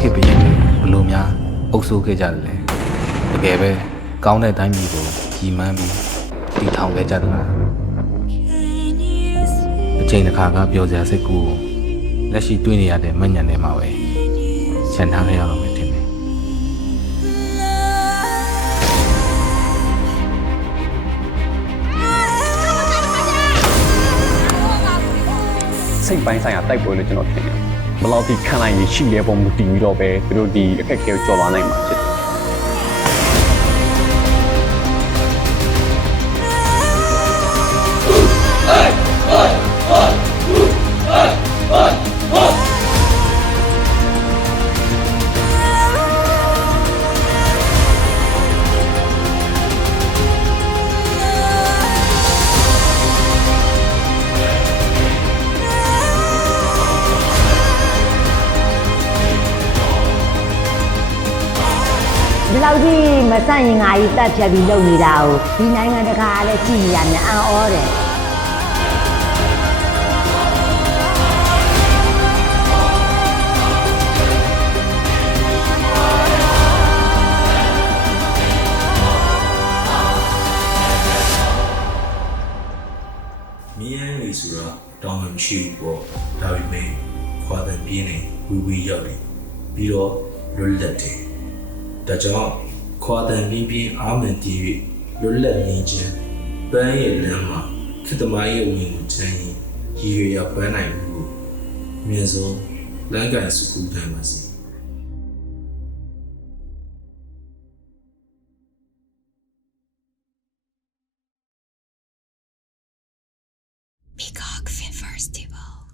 ခေတ်ဘရင်ဘလို့များအုပ်စိုးခဲ့ကြတယ်လေတကယ်ပဲကောင်းတဲ့တိုင်းပြည်ကိုကြီးမှန်းပြီးတည်ထောင်ခဲ့ကြတယ်လားအချိန်တစ်ခါကပျော်စရာစိတ်ကူကိုလက်ရှိတွေ့နေရတဲ့မညံထဲမှာပဲခြံထားခဲ့ရတော့မယ်ထင်တယ်စိတ်ပိုင်းဆိုင်ရာတိုက်ပွဲလို့ကျွန်တော်ထင်တယ်ဘယ်လောက်ဒီခံနိုင်ရရှိတဲ့ပုံမူတည်ပြီးတော့ပဲသူတို့ဒီအခက်အခဲကိုကျော်လွှားနိုင်မှာဖြစ်တယ်ဒီလောက်ကြီးမဆန့်ရင်ငါကြီးတက်ဖြတ်ပြီးလုပ်နေတာကိုဒီနိုင်ငံတကာကလည်းကြည်ရများအံ့ဩတယ်မင်းရဲ့နေဆိုတော့တောင်းမှမရှိဘူးပေါ့ဒါပေမဲ့ခွာတဲ့ပြင်းနေဝီရောက်တယ်ပြီးတော့လွတ်လပ်တယ်ဒါကြောင့်ခွာတဲ့ပြင်းအားမန်တည်၍လွတ်လပ်နေခြင်းပန်းရဲ့လမ်းမှာခေတ္တမရဲ့ဝင်ကိုချမ်းရင်ရည်ရွယ်ရပန်းနိုင်မှုကိုအမြဲဆုံးလမ်းကန်စကူတိုင်းပါစေ Peacock Film Festival.